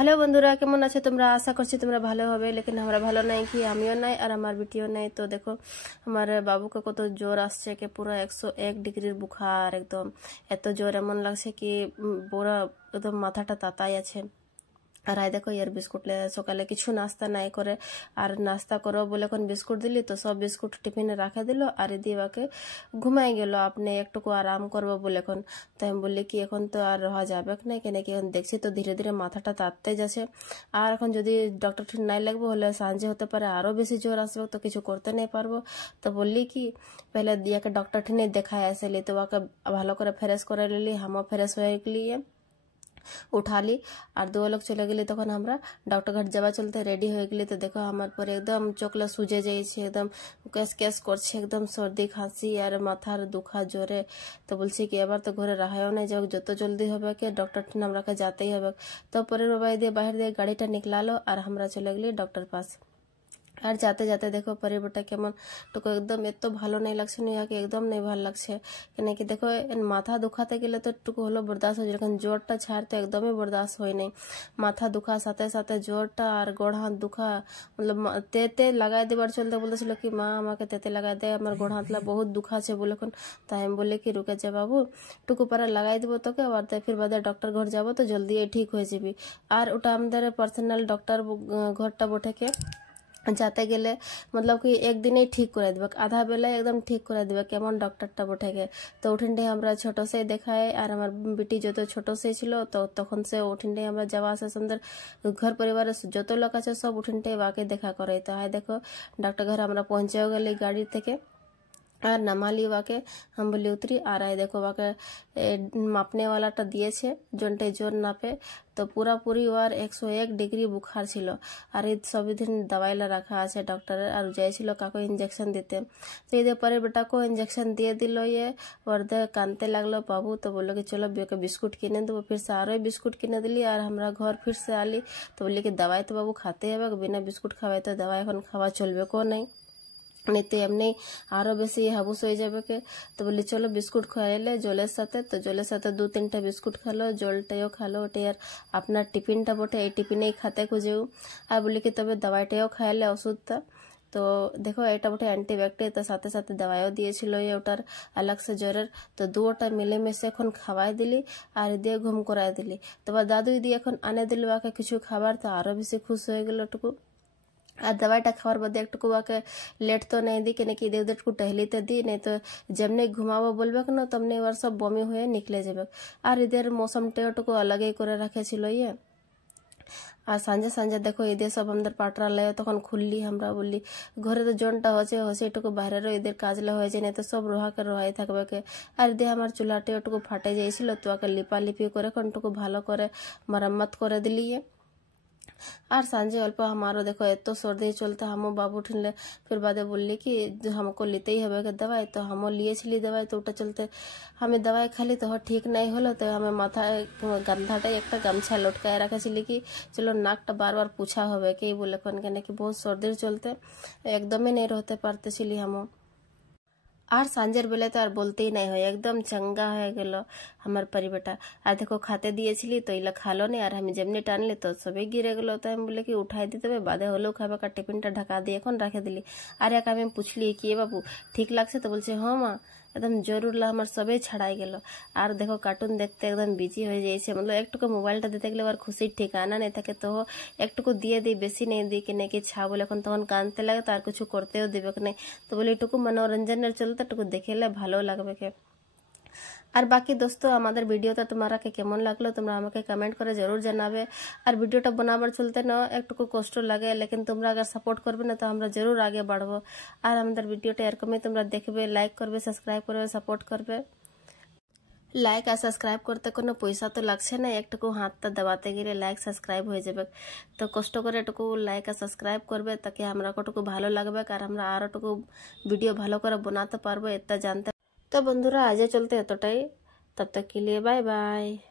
Hello বন্ধুরা, কেমন আছে তোমরা? আশা করছি তোমরা ভালো হবে, লেকিন আমরা ভালো নাই কি আমিও নাই আর আমার বিটিও নাই। তো দেখো আমার বাবুকে কত জ্বর আসছে, কি পুরো 101 ডিগ্রির বুখার, একদম এত জ্বর, এমন লাগছে কি পুরো একদম মাথাটা তাতাই আছে। আর আই দেখো ইয়ার বিস্কুট সকালে কিছু নাস্তা নাই করে, আর নাস্তা করো বলে এখন বিস্কুট দিলি তো সব বিস্কুট টিফিনে রাখা দিল আর এদিকে ওকে ঘুমাই গেল, আপনি একটুকু আরাম করবো বলে। এখন তো আমি বললি কি এখন তো আর রহা যাবে না, কেন কি এখন দেখছি তো ধীরে ধীরে মাথাটা তাততে যাচ্ছে। আর এখন যদি ডক্টর ঠিক নাই লাগবে হলে সাঁঝে হতে পারে আরও বেশি জ্বর আসবে, তো কিছু করতে নাই পারবো। তো বললি কি পহলে দিয়াকে ডক্টর ঠিনে দেখায় আসলি, তো ওকে ভালো করে ফ্রেশ করে লিলি, হামও ফ্রেশ হয়ে গেলি, उठा ली और दो लोग चले गए। तक हमरा डॉक्टर घर जावा चलते रेडी हो गए। तो देखो हमार पर एकदम चोकला सूजे जाइए, एकदम केस केस कर एकदम सर्दी खांसी और माथार दुखा जोरे। तो बोलছি कि এবার তো ঘরে রাখাও নাই, যাও যত জলদি হবে কি ডক্টর ঠিন আমরা যাতেই হবে। তো পরের বাবা দিয়ে বাহির দিয়ে গাড়িটা নিকলালো আর আমরা চলে গেলি ডক্টর পাস। আর যাতে যাতে দেখো পরিবারটা কেমন টুকু একদম এত ভালো নাই লাগছে, ইয়াকে একদম নাই ভালো লাগছে। কেন কি দেখো মাথা দুখাতে গেলে তো টুকু হলো বরদাস্ত হয়ে, যখন জ্বরটা ছাড়তে একদমই বরদাস্ত হয় নাই। মাথা দুখা সাথে সাথে জ্বরটা আর গোড় হাত দুখা, मतलब তেতে লাগাই দেবার চলতে বলতেছিল কি মা আমাকে তেতে লাগাই দে, আমার গোড় হাতলা বহুত দুখাছে বলে। তাই আমি বললি কি রুকে যা বাবু, টুকু পারা লাগাই দিব তোকে, আর ফির বাদে ডক্টর ঘর যাবো তো জলদি ঠিক হয়ে যাবি। আর ওটা আমাদের পার্সোনাল ডক্টর ঘরটা বঠেকে যাতে গেলে मतलब कि एक दिन ही ठीक করে দিবে, আধা বেলায় একদম ঠিক করে দিবে কেমন ডক্টরটা বঠেকে। তো ওঠিনটাই আমরা ছোট সে দেখায়, আর আমার বিটি যত ছোট সে ছিল তো তখন সে ওঠিনটাই আমরা যাওয়া আসা সুন্দর ঘর পরিবারের যত লোক আছে সব ওঠিনটাই ওকে দেখা করে। তো হাই দেখো डॉक्टर घर আমরা পৌঁছেও গেলি গাড়ি থেকে আর নামালি ওকে, हम बोली उतरी। আর আই দেখো ওকে মাপনে वालाটা দিয়েছে জনটাই জোর নাপে। তো পুরাপুরি ওর 101 ডিগ্রি বুখার ছিল। আর এই সবদিন দवाईला রাখা আছে ডক্টরের, আর যাইছিল কাকু ইঞ্জেকশন দিতে। তো এদের পরে বেটাকে ইঞ্জেকশন দিয়ে দিল, ये और दे कानते লাগলো बाबू। तो बोलो कि चलो बेके बिस्कुट किने देबो, फिर से आरो बिस्कुट किने दिली और हमरा घर फिर से आली। तो बोली कि दवाई तो बाबू खाते হবে, बिना बिस्कुट खावाई तो दवाई এখন খাওয়া চলবে কো নাই, नहीं तो एमनी आरो बेसि हाबुस हो जाबे के। तो बोली चलो बिस्कुट खाइले जलेर साथे। तो जलेर साथे 2-3टा बिस्कुट खालो, जलटाओ खालो, ओटे यार आपनार टिफिनटा बोटे এই টিফিনেই খাতে খুঁজেও। আর বলি কি তবে দवाईटाও খাইলে ওষুধটা। তো দেখো এটা বটে অ্যান্টিবায়োটিক, তো সাথে সাথে দवाईও দিয়েছিল ওটার अलग से জ্বরের। তো দুটো মিলে মিশে এখন খাওয়াই দিলি আর দিয়ে ঘুম করাই দিলি। তো দাদু দিয়ে এখন আনে দিল ওকে কিছু খাবার, তো আরো বেশি খুশ হয়ে গেল টুকু। আর दवाईटा खावार बदे एकटुकु वाके लेट तो नहीं दी, कि इधर उधर टुकु टहलीते दी, नहीं तो जमने घुमाबो बोलबे ना तमने एबार सब बमी हुए निकले जाबे। और इधर मौसमटा टुकु अलग ही करे राखेছিল ये। আর সাঁঝে সাঁঝে দেখো এদের সব আমাদের পাটরালয় তখন খুললি, আমরা বললি ঘরে তো জনটা হচ্ছে হচ্ছে এটুকু বাইরেরও এদের কাজলা হয়ে যায়, না তো সব রোহাকে রোহাই থাকবে কে। আর এদের আমার চুলাটি ওটুকু ফাটে যাইছিল, তো ওকে লিপালিপি করে কোনটুকু ভালো করে मरम्मत করে দিলি। আর সাঁঝে অল্প আমারও দেখো এত সর্দি চলতে हमो बाबू ठिनले, फिर बादे बोलली कि हमको लेते ही হবে दवाई। तो हमो লিয়েছিলি दवाई, तो ওটা চলতে আমি दवाई খালি তো ঠিক নাই হলো। তো আমি মাথায় গান্ধাটাই একটা গামছা লটকায় রাখেছিলি কি চলো নাকটা বারবার পুছা হবে কি বলে, কেন কি বহুত সর্দির চলতে একদমই নেই রহতে পারতেছিলি हमो। আর সাঁঝের বেলা তো আর বলতেই নাই হয়, একদম চাঙ্গা হয়ে গেল আমার পরিবেটা। আর দেখো খাতে দিয়েছিলি তো এগুলো খালো না, আর আমি যেমনি টানলে তো সবই গিরে গেল। তো আমি বলে কি উঠাই দিতে হবে, বাদে হলেও খাবে, কার টিফিনটা ঢাকা দিয়ে এখন রাখে দিলি। আর এক আমি পুছলি কি বাবু ঠিক লাগছে, তো বলছে हाँ মা एकदम जरूर ला, हमार सबे छड़ाई गेलो। আর দেখো কার্টুন দেখতে একদম বিজি হয়ে যাইছে, मतलब একটুকু মোবাইলটা দিতে গেলে আর খুশির ঠিকানা নেই থাকে। তো একটুকু দিয়ে দিই, বেশি নেই দিই, কি নাকি ছা বলে এখন তখন কানতে লাগে, তো আর কিছু করতেও দিবে না। তো বলে এটুকু মনোरंजনের চলতে একটু দেখেলে ভালো লাগবে কে। আর বাকি দোস্তো আমাদের ভিডিওটা তোমারাকে কেমন লাগলো তোমরা আমাকে কমেন্ট করে জরুর জানাবে। আর ভিডিওটা বানাবার চলতে না একটু কষ্ট লাগে, লেকিন তোমরা अगर সাপোর্ট করবে না তো আমরা জরুর আগে বাড়বো। আর আমাদের ভিডিওটা এরকমই তোমরা দেখবে, লাইক করবে, সাবস্ক্রাইব করবে, সাপোর্ট করবে। লাইক আর সাবস্ক্রাইব করতে কোনো পয়সা তো লাগছে না, একটুকু হাতটা দবাতে গেলে লাইক সাবস্ক্রাইব হয়ে যাবে। তো কষ্ট করে একটুকু লাইক আর সাবস্ক্রাইব করবে, তাকে আমরা কটুকু ভালো লাগবে আর আমরা আরো টুকু ভিডিও ভালো করে বানাতে পারবো, এটা জানতে। तो बंधुरा आज चलते एतटाई, तब तक के लिए बाय बाय।